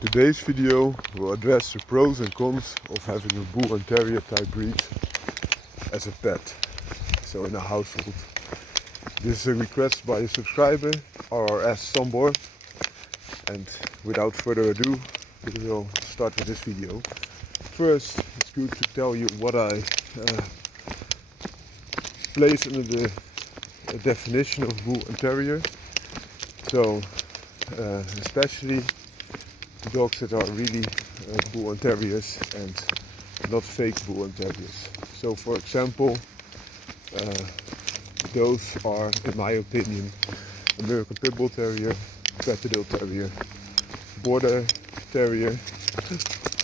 Today's video will address the pros and cons of having a Bull and Terrier type breed as a pet, so in a household. This is a request by a subscriber, RRS Sombor, and without further ado, we will start with this video. First, it's good to tell you what I place under the definition of Bull and Terrier. So, especially dogs that are really Bull and Terriers and not fake Bull and Terriers. So, for example, those are, in my opinion, American Pit Bull Terrier, Pitdog Terrier, Border Terrier,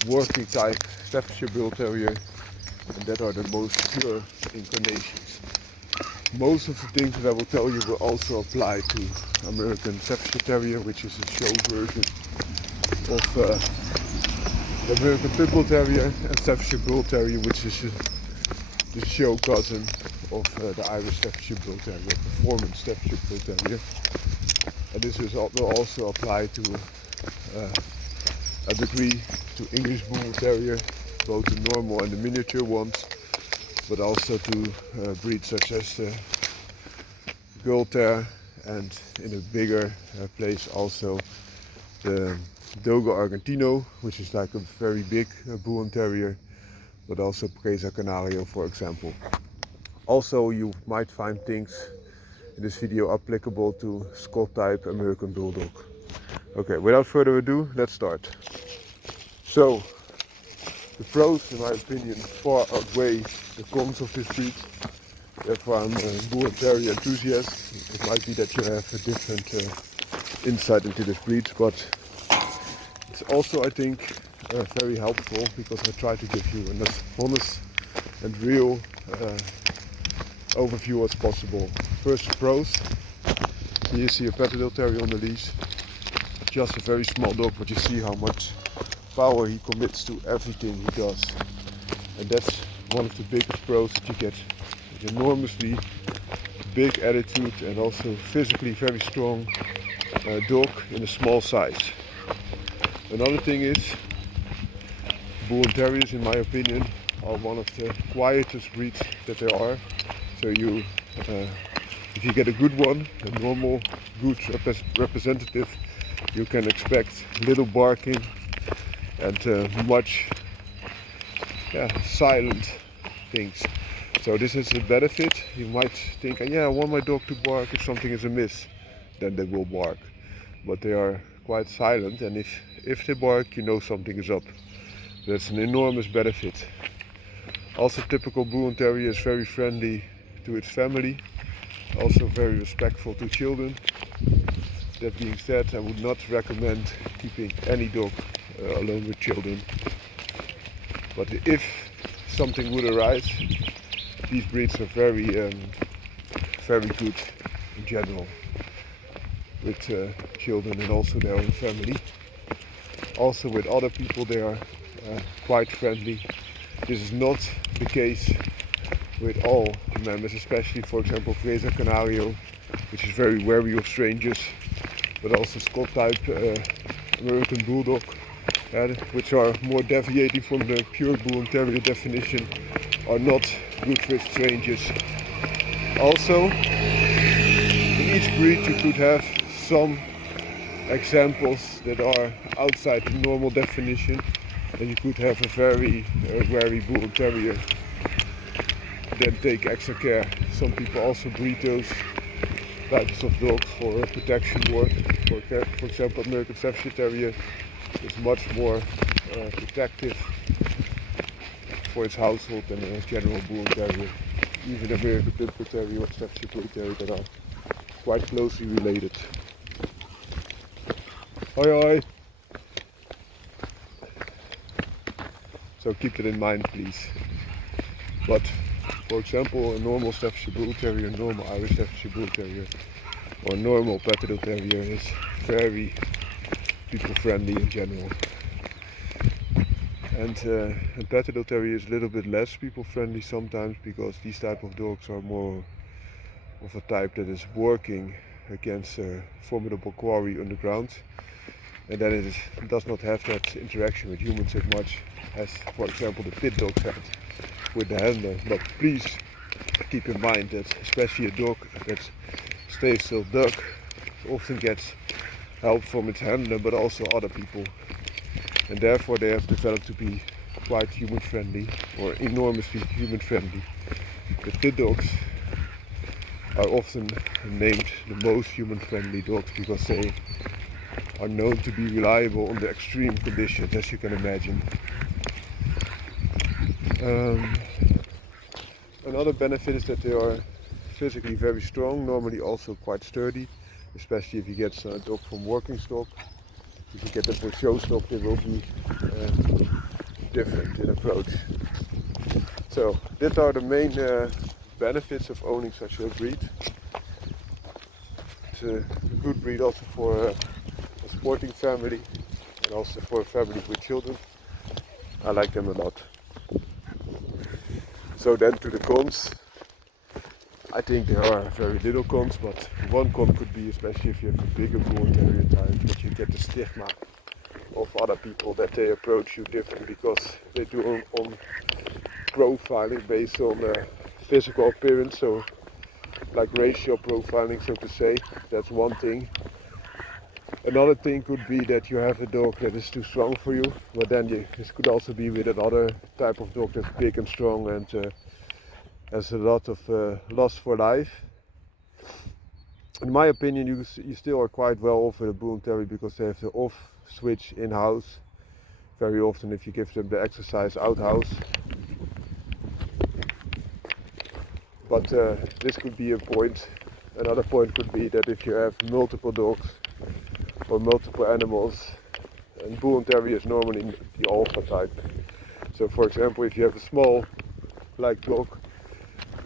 working type Staffordshire Bull Terrier, and that are the most pure incarnations. Most of the things that I will tell you will also apply to American Staffordshire Terrier, which is a show version of the American Pit Bull Terrier, and Staffordshire Bull Terrier, which is the show cousin of the Irish Staffordshire Bull Terrier, performance Staffordshire Bull Terrier. And this will also apply to a degree to English Bull Terrier, both the normal and the miniature ones, but also to breeds such as the Bull-Terrier, and in a bigger place also the Dogo Argentino, which is like a very big Bull and Terrier, but also Presa Canario, for example. Also, you might find things in this video applicable to Scott type American Bulldog. Okay, without further ado, let's start. So, the pros, in my opinion, far outweigh the cons of this breed. If I'm a Bull and Terrier enthusiast, it might be that you have a different insight into this breed, but it's also, I think, very helpful because I try to give you an as honest and real overview as possible. First, the pros. Here you see a Pitdog Terrier on the leash. Just a very small dog, but you see how much power he commits to everything he does. And that's one of the biggest pros that you get. An enormously big attitude and also physically very strong dog in a small size. Another thing is, Bull and Terriers, in my opinion, are one of the quietest breeds that there are. So if you get a good one, a normal, good representative, you can expect little barking and much silent things. So this is a benefit. You might think, yeah, I want my dog to bark if something is amiss, then they will bark. But they are quite silent, and if they bark, you know something is up. That's an enormous benefit. Also, typical Bull and Terrier is very friendly to its family, also very respectful to children. That being said, I would not recommend keeping any dog alone with children. But if something would arise, these breeds are very good in general with children and also their own family. Also with other people they are quite friendly. This is not the case with all the members, especially for example Presa Canario, which is very wary of strangers, but also Scott type American Bulldog, which are more deviating from the pure Bull and Terrier definition, are not good with strangers. Also, in each breed you could have some examples that are outside the normal definition, and you could have a very wary Bull and Terrier. Then take extra care. Some people also breed those types of dogs for protection work. For example, American Staffordshire Terrier is much more protective for its household than a general Bull and Terrier. Even American Pit Bull Terrier or Staffordshire Bull Terrier that are quite closely related. Hoi hoi! So keep that in mind, please. But for example, a normal Staffordshire Bull Terrier, a normal Irish Staffordshire Bull Terrier, or a normal Pitdog Terrier is very people friendly in general. And a Pitdog Terrier is a little bit less people friendly sometimes, because these type of dogs are more of a type that is working against a formidable quarry underground. and then it does not have that interaction with humans as much as, for example, the pit dogs had with the handler. But please keep in mind that especially a dog that stays still duck often gets help from its handler, but also other people, and therefore they have developed to be quite human friendly, or enormously human friendly. The pit dogs are often named the most human friendly dogs because they are known to be reliable under extreme conditions, as you can imagine. Another benefit is that they are physically very strong, normally also quite sturdy, especially if you get a dog from working stock. If you get them from show stock, they will be different in approach. So these are the main benefits of owning such a breed. It's a good breed also for a sporting family and also for a family with children. I like them a lot. So then to the cons. I think there are very little cons, but one con could be, especially if you have a bigger Bull&Terrier type, that you get the stigma of other people that they approach you different because they do on profiling based on physical appearance, so like racial profiling, so to say. That's one thing. Another thing could be that you have a dog that is too strong for you, but then this could also be with another type of dog that's big and strong and has a lot of lust for life. In my opinion, you still are quite well off with a Bull&Terrier because they have the off switch in-house very often if you give them the exercise out-house. But this could be a point. Another point could be that if you have multiple dogs or multiple animals, and Bull&Terrier is normally the alpha type. So for example, if you have a small dog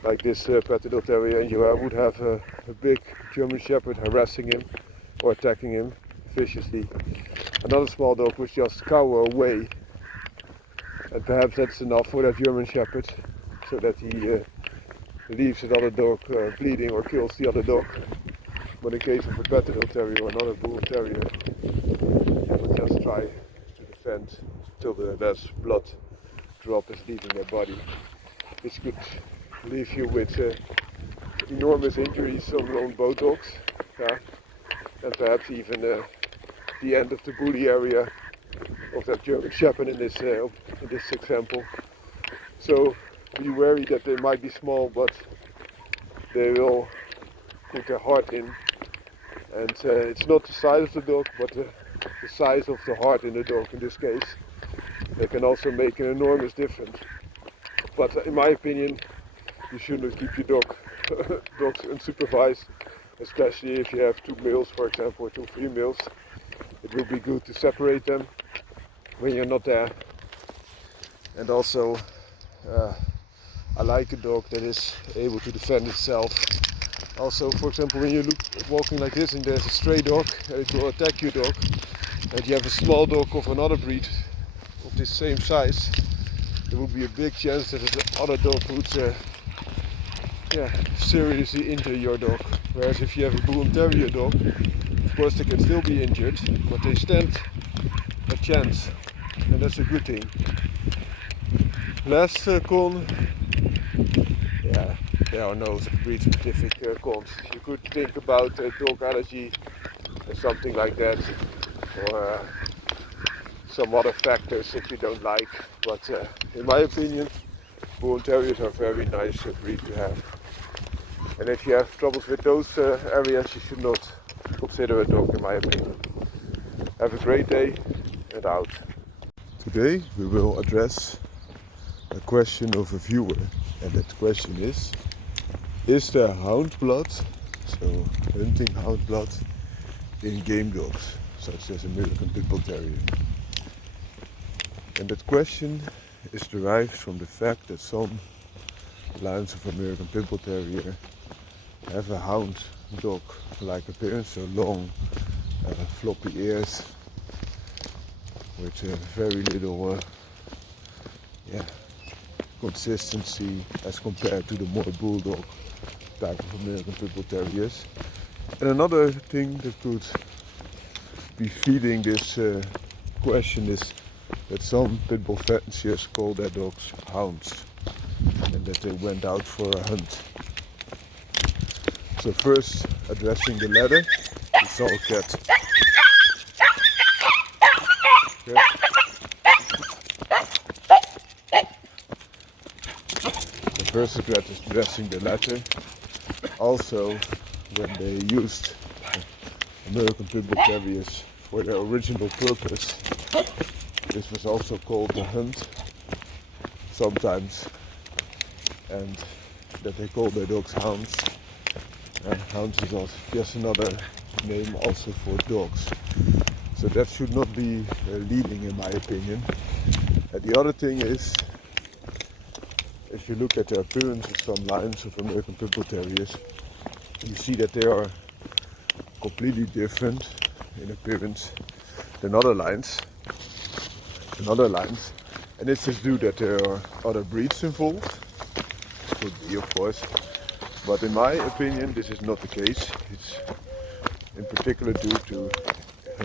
like this Pitdog Terrier, and you would have a big German Shepherd harassing him or attacking him viciously, another small dog would just cower away, and perhaps that's enough for that German Shepherd so that he leaves another dog bleeding or kills the other dog. But in case of a Pitdog Terrier or another Bull&Terrier, they would just try to defend till the last blood drop is leaving their body, which could leave you with enormous injuries on both dogs, and perhaps even the end of the bully area of that German Shepherd in this example. So be wary that they might be small, but they will put their heart in, and it's not the size of the dog, but the size of the heart in the dog in this case. They can also make an enormous difference. But in my opinion, you shouldn't keep your dogs unsupervised, especially if you have two males, for example, or two females. It will be good to separate them when you're not there. And also, I like a dog that is able to defend itself. Also, for example, when you're walking like this and there's a stray dog, it will attack your dog, and you have a small dog of another breed of this same size, there would be a big chance that the other dog would seriously injure your dog. Whereas if you have a Bull&Terrier dog, of course they can still be injured, but they stand a chance, and that's a good thing. Last con, there are no breed specific cons. You could think about dog allergy or something like that, or some other factors that you don't like, but in my opinion, Bull&Terriers are a very nice breed to have. And if you have troubles with those areas, you should not consider a dog, in my opinion. Have a great day, and out. Today we will address a question of a viewer, and that question is there hound blood, so hunting hound blood, in game dogs, such as American Pit Bull Terrier? And that question is derived from the fact that some lines of American Pit Bull Terrier have a hound dog-like appearance, so long, floppy ears, with very little consistency as compared to the more bulldog type of American Pit Bull Terriers. And another thing that could be feeding this question is that some pit bull fanciers call their dogs hounds and that they went out for a hunt. So first addressing the latter, we saw a cat. So first addressing the latter, also when they used American Pit Bull Terriers for their original purpose, this was also called the hunt sometimes, and that they call their dogs hounds. Hounds is also just another name also for dogs. So that should not be leading in my opinion. And the other thing is, if you look at the appearance of some lines of American Pit Bull Terriers, you see that they are completely different in appearance than other lines. And it's just due that there are other breeds involved. Could be, of course. But in my opinion, this is not the case. It's in particular due to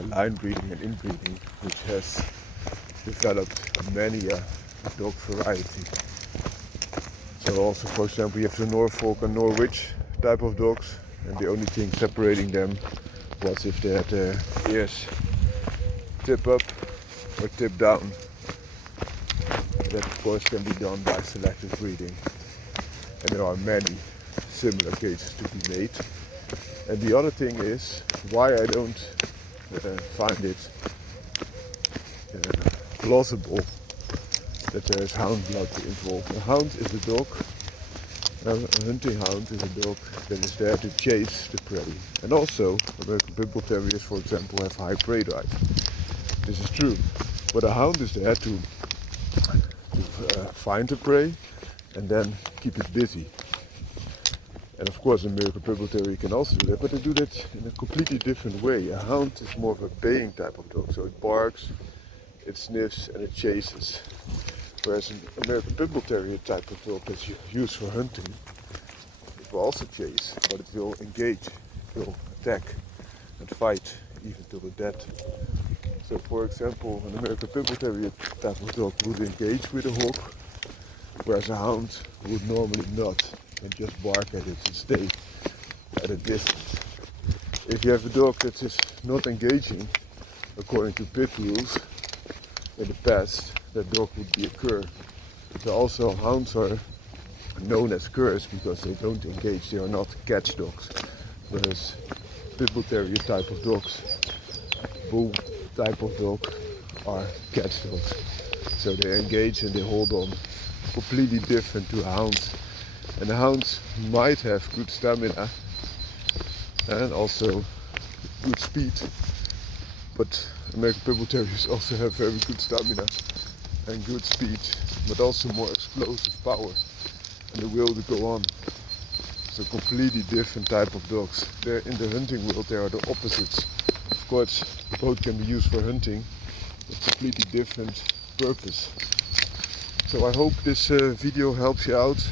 line breeding and inbreeding, which has developed many a dog variety. So also, for example, you have the Norfolk and Norwich type of dogs, and the only thing separating them was if they had their ears tip up or tip down. That of course can be done by selective breeding. And there are many similar cases to be made. And the other thing is why I don't find it plausible that there is hound blood involved. A hound is a dog, a hunting hound is a dog that is there to chase the prey. And also, American Pit Bull Terriers, for example, have high prey drive. This is true. But a hound is there to find the prey and then keep it busy. And of course, American Pit Bull Terrier can also do that, but they do that in a completely different way. A hound is more of a baying type of dog, so it barks, it sniffs, and it chases. Whereas an American Pit Bull Terrier type of dog that's used for hunting, it will also chase, but it will engage, it will attack and fight even till the death. So for example, an American Pit Bull Terrier type of dog would engage with a hawk, whereas a hound would normally not and just bark at it and stay at a distance. If you have a dog that is not engaging according to pit rules in the past, that dog would be a cur. So also hounds are known as curs because they don't engage, they are not catch dogs. Whereas Pit Bull Terrier type of dogs, Bull type of dog are catch dogs. So they engage and they hold on, completely different to hounds. And the hounds might have good stamina and also good speed, but American Pit Bull Terriers also have very good stamina and good speed, but also more explosive power and the will to go on. So completely different type of dogs. They're in the hunting world, they are the opposites. Of course, both can be used for hunting, but completely different purpose. So I hope this video helps you out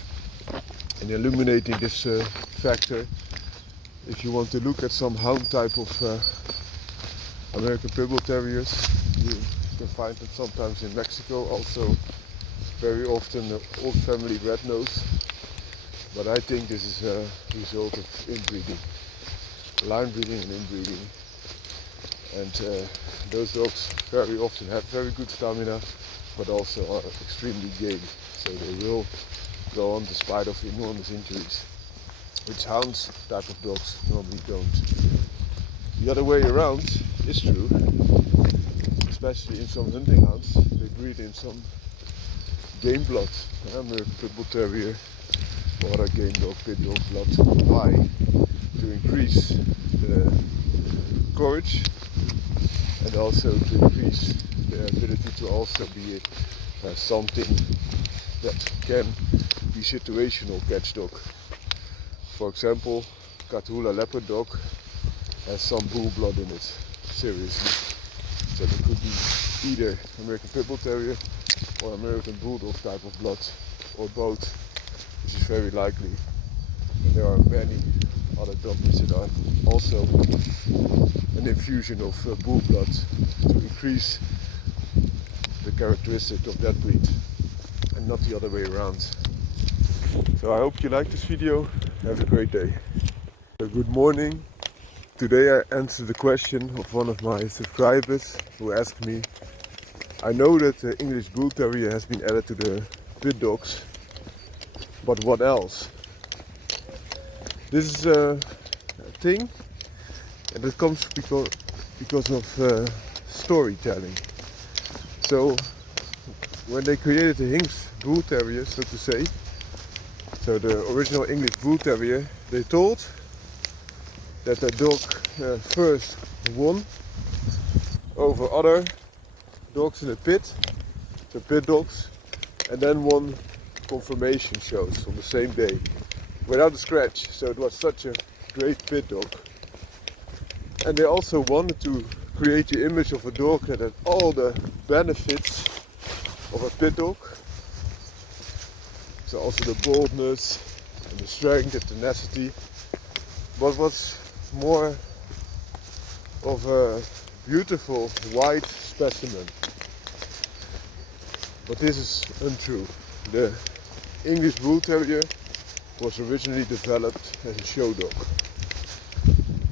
in illuminating this factor. If you want to look at some hound type of American Pit Bull Terriers, you can find them sometimes in Mexico, also very often the old family red nose. But I think this is a result of inbreeding, line breeding and inbreeding. And those dogs very often have very good stamina, but also are extremely game. So they will go on despite of enormous injuries, which hounds type of dogs normally don't. The other way around is true, especially in some hunting hounds. They breed in some game blood, American Pit Bull Terrier or other game dog, pit dog blood. Why? To increase the courage and also to increase the ability to also be something that can be situational catch dog. For example, Catahoula leopard dog has some bull blood in it, seriously. So it could be either American Pit Bull Terrier or American Bulldog type of blood, or both, which is very likely. And there are many other dog breeds that are also an infusion of bull blood to increase the characteristic of that breed and not the other way around. So I hope you like this video. Have a great day. Good morning. Today I answered the question of one of my subscribers who asked me, I know that the English Bull-Terrier has been added to the Pitdogs, but what else? This is a thing, and it comes because of storytelling. So when they created the Hinks Bull-Terrier, so to say, so the original English Bull-Terrier, they told that the dog first won over other dogs in the pit, so pit dogs, and then won confirmation shows on the same day without a scratch. So it was such a great pit dog. And they also wanted to create the image of a dog that had all the benefits of a pit dog. So also the boldness and the strength, the tenacity, but was more of a beautiful white specimen. But this is untrue. The English Bull-Terrier was originally developed as a show dog.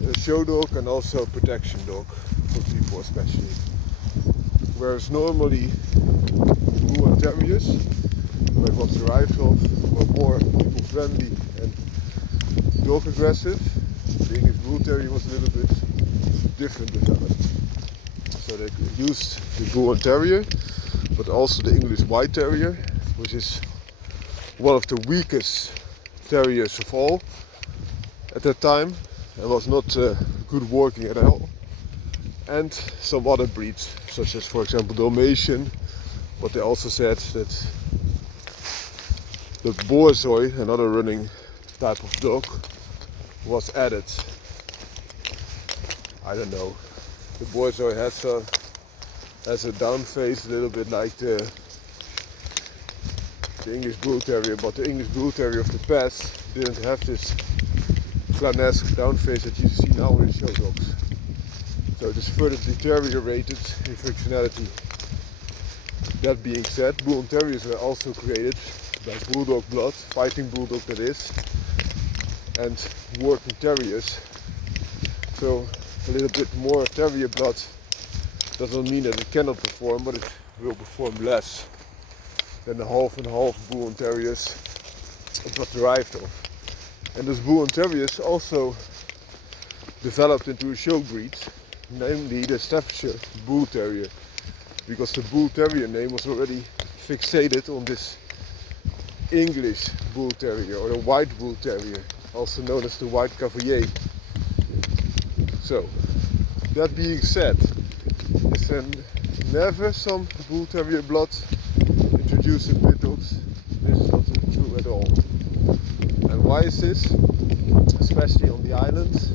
A show dog and also a protection dog for people especially. Whereas normally Bull-Terriers, where it was derived of, were more people friendly and dog aggressive. The English Bull-Terrier was a little bit different developed. So they used the Bull-Terrier, but also the English White Terrier, which is one of the weakest terriers of all at that time and was not good working at all. And some other breeds, such as for example Dalmatian, but they also said that the Borzoi, another running type of dog, was added. I don't know. The Borzoi has a down face, a little bit like the English Bull-Terrier, but the English Bull-Terrier of the past didn't have this clownesque down face that you see now in show dogs. So it is further deteriorated in functionality. That being said, Bull-Terriers were also created by bulldog blood, fighting bulldog that is, and working terriers. So a little bit more terrier blood doesn't mean that it cannot perform, but it will perform less than the half and half Bull-Terriers it was derived of. And those Bull-Terriers also developed into a show breed, namely the Staffordshire Bull-Terrier, because the Bull-Terrier name was already fixated on this English Bull-Terrier or the White Bull-Terrier, also known as the White Cavalier. So, that being said, is there never some Bull-Terrier blood introduced in pit dogs? This is not true at all. And why is this? Especially on the islands,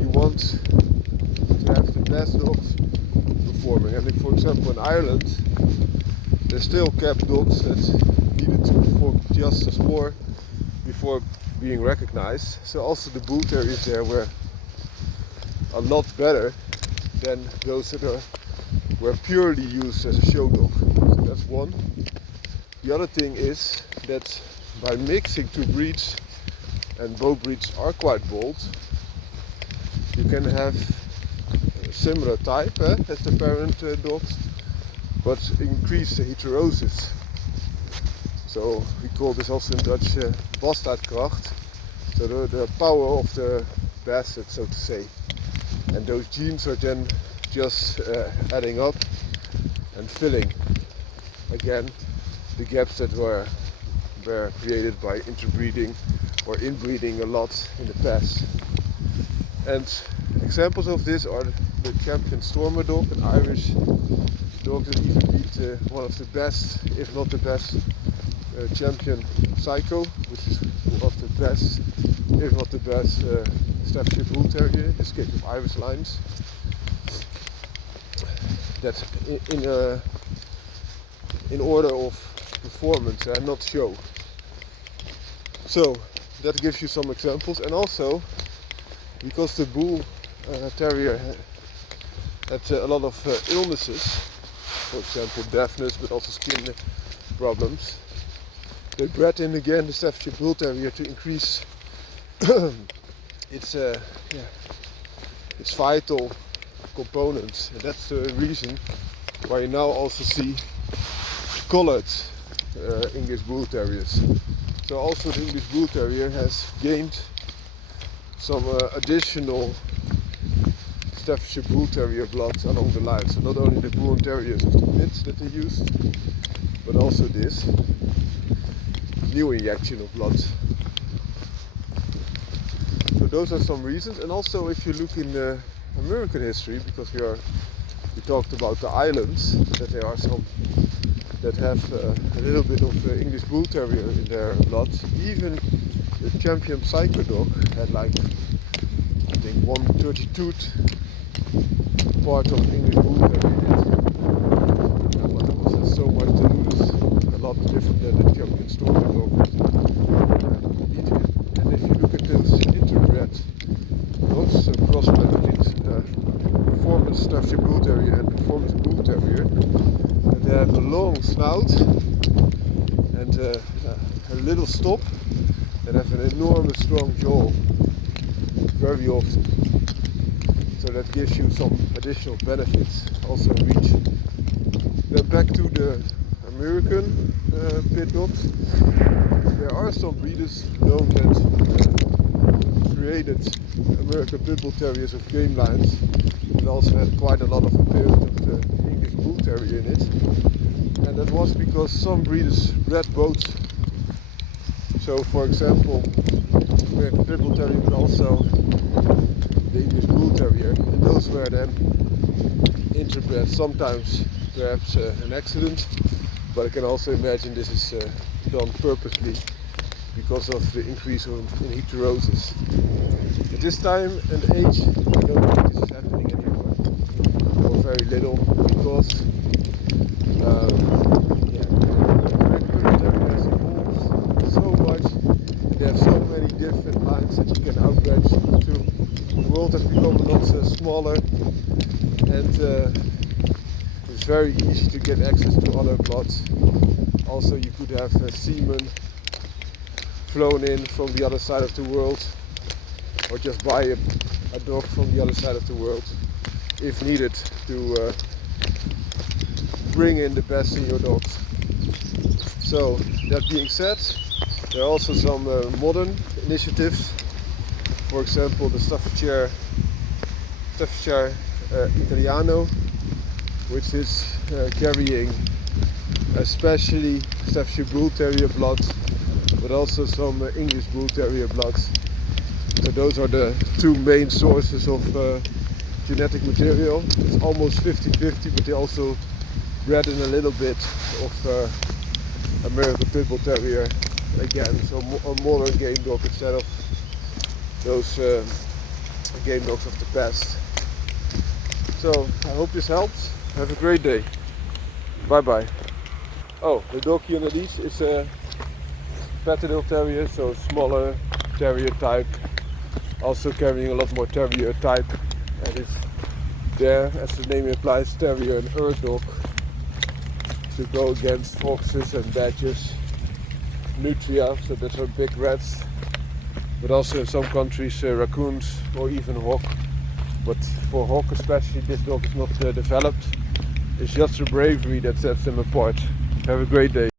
you want to have the best dogs performing. And if, for example, in Ireland, they still kept dogs that needed to perform just as more before being recognized. So also the Bull-Terriers there were a lot better than those that were purely used as a show dog. So that's one. The other thing is that by mixing two breeds, and both breeds are quite bold, you can have a similar type as the parent dogs, but increase the heterosis. So we call this also in Dutch Bastaardkracht, so the power of the bastard, so to say. And those genes are then just adding up and filling again the gaps that were created by interbreeding or inbreeding a lot in the past. And examples of this are the champion Stormer dog, an Irish dog that even beat one of the best, if not the best, champion Psycho, which is one of the best, if not the best, Staffordshire Bull-Terrier, in this case of Irish lines. That in order of performance and not show. So that gives you some examples. And also because the Bull-Terrier had a lot of illnesses, for example deafness, but also skin problems, they bred in again the Staffordshire Bull-Terrier to increase its vital components. And that's the reason why you now also see collared English Bull Terriers. So also the English Bull Terrier has gained some additional Staffordshire Bull Terrier blood along the line. So not only the Bull Terriers of the pits that they used, but also this new injection of blood. So those are some reasons. And also if you look in American history, because we talked about the islands, that there are some that have a little bit of English Bull Terrier in their blood. Even the champion Psycho dog had like, I think, 1/32 part of English Bull Terrier in it. But it was so much to lose, a lot different than the champion Stormy dog. And if you look at those interbred dogs, crossbred between performance Staffordshire Bull Terrier and performance Bull Terrier, they have a long snout and a little stop and have an enormous strong jaw very often. So that gives you some additional benefits, also in reach. Then back to the American pit dogs. There are some breeders known that created American Pit Bull Terriers of game lines, but also had quite a lot of appearance of the English Bull Terrier in it. And that was because some breeders bred both. So for example, American Pit Bull Terrier, but also the English Bull Terrier, and those were then interbred. Sometimes perhaps an accident, but I can also imagine this is done purposely because of the increase in heterosis. At this time and age, I don't think this is happening anymore, or very little, because so much, and they have so many different lines that you can outbred to. The world has become a lot smaller, and it's very easy to get access to other bloods. Also, you could have semen flown in from the other side of the world, or just buy a dog from the other side of the world if needed to bring in the best in your dogs. So that being said, there are also some modern initiatives. For example, the Staffordshire Italiano, which is carrying especially Staffordshire Bull Terrier blood, but also some English Bull Terrier bloods. So those are the two main sources of genetic material. It's almost 50-50, but they also bred in a little bit of American Pit Bull Terrier again, so a modern game dog instead of those game dogs of the past. So I hope this helps. Have a great day. Bye bye. Oh, the dog here underneath is a Pitdogs Terrier, so smaller terrier type, also carrying a lot more terrier type, and is there, as the name implies, terrier and earth dog, to go against foxes and badgers, nutria, so those are big rats, but also in some countries raccoons or even hawk. But for hawk especially, this dog is not developed. It's just the bravery that sets them apart. Have a great day.